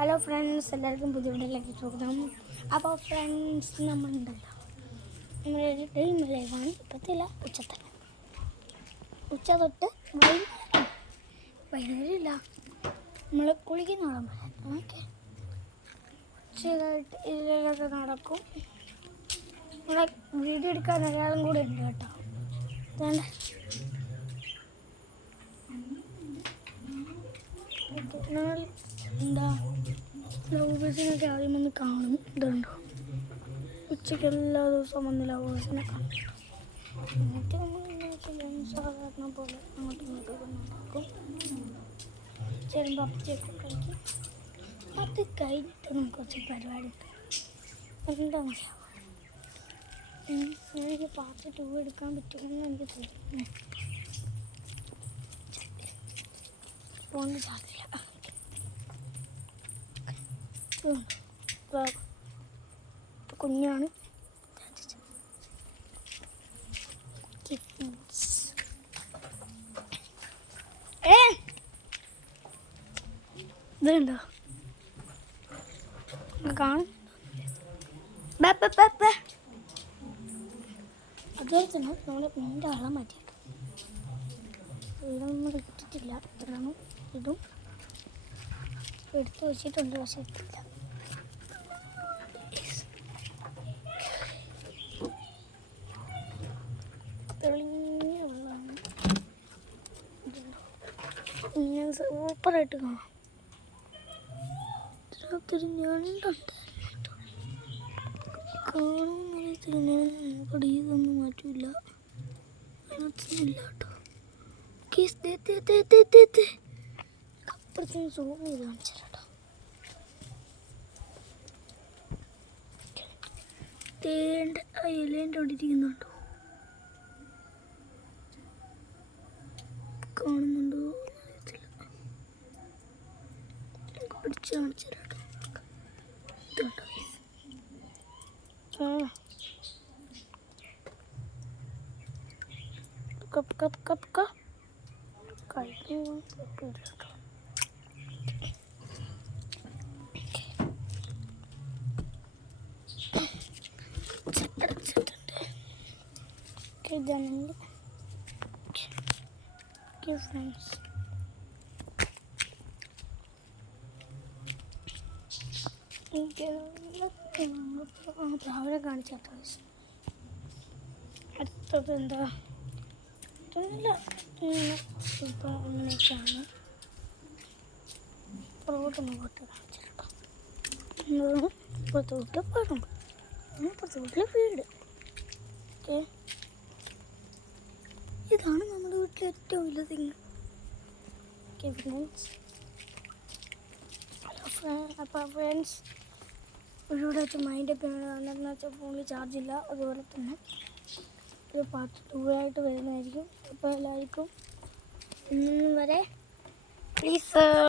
Hello friends, എല്ലാവർക്കും പുതിയ വീഡിയോയിലേക്ക് സ്വാഗതം. അപ്പോൾ ഫ്രണ്ട്സ്, നമ്മളുണ്ടല്ലോ നമ്മളൊരു ഡ്രീം ലൈവാണ്. ഇപ്പോഴത്തെയില്ല, ഉച്ച തൊട്ട് വൈകുന്നേരം ഇല്ല, നമ്മൾ കുളിക്കുന്നോളം വരെ ഓക്കെ. ഉച്ചയായിട്ട് ഇതിലൊക്കെ നടക്കും. നമ്മളെ വീഡിയോ എടുക്കാൻ ഒരാളും കൂടെ ഉണ്ട് കേട്ടോ. നമ്മൾ എന്താ ലവ് ബേഴ്സിനൊക്കെ ആദ്യം വന്ന് കാണും. ഇതുണ്ടോ, ഉച്ചയ്ക്ക് എല്ലാ ദിവസവും വന്ന് ലവ് ബേഴ്സിനെ കാണും. എന്നിട്ട് നമ്മൾ സാധാരണ പോലെ അങ്ങോട്ടും ഇങ്ങോട്ടും നടക്കും. ചേരുമ്പോൾ അപ്പച്ചയൊക്കെ കഴിക്കും. അത് കഴിഞ്ഞിട്ട് നമുക്ക് കുറച്ച് പരിപാടി ഉണ്ട്. എന്താണെന്നറിയാമോ, എനിക്ക് പാർട്ട് 2 എടുക്കാൻ പറ്റുമെന്ന് എനിക്ക് തോന്നുന്നു. ഫോണിൽ ചാർജില്ല. കുഞ്ഞാണ്. ഇതുണ്ടോ, കാണും. അതുപോലെ തന്നെ നമ്മൾ മീൻ്റെ വെള്ളം മാറ്റിയിട്ടു. ഇതൊന്നും ഇട്ടിട്ടില്ല. ഇതാണ് ഇതും എടുത്ത് വെച്ചിട്ടുണ്ട്, പക്ഷെ ഇട്ടില്ല. തെളിഞ്ഞ വെള്ളമാണ്. ഇങ്ങനെ സൂപ്പറായിട്ട് കാണാം. ഇതിനകത്തൊരു ഞണ്ടുണ്ട്. കാണുന്ന ഇതൊന്നും മാറ്റില്ല, അതിനകത്തൊന്നുമില്ല കേട്ടോ. അപ്പുറത്തേക്ക് സൂം ചെയ്ത് കാണിച്ചു കേട്ടോ. തേൻ്റെ ആ ഇലേൻ്റെ അവിടെ ഇരിക്കുന്നുണ്ടോ, കാണുന്നുണ്ടോ അറിയത്തില്ല. പിടിച്ച് കാണിച്ചു തരാം കേട്ടോ. ഇതാണെങ്കിൽ ഫ്രണ്ട്സ്, രാവിലെ കാണിച്ചാത്ത അടുത്തത് എന്താ ഇപ്പം അങ്ങനെയൊക്കെയാണ്. പുറകോട്ടൊന്നും പോട്ട് കാണിച്ചിട്ടോ. ഇപ്പുറത്തെ വീട്ടിൽ പറമ്പ്, ഇപ്പുറത്തെ വീട്ടിലെ വീട്. ഓക്കെ, ഇതാണ് നമ്മുടെ വീട്ടിലെ ഏറ്റവും വലിയ തിങ്. ഓക്കെ ഫ്രണ്ട്സ്, അപ്പോൾ ഫ്രണ്ട്സ് ഇവിടെ വെച്ച് മൈൻഡൊക്കെ എന്താണെന്ന് വെച്ചാൽ ഫോണിൽ ചാർജില്ല. അതുപോലെ തന്നെ ഒരു പാർട്ട് 2 ആയിട്ട് വരുന്നതായിരിക്കും. അപ്പോൾ എല്ലാവർക്കും ഇന്ന് വരെ പ്ലീസ്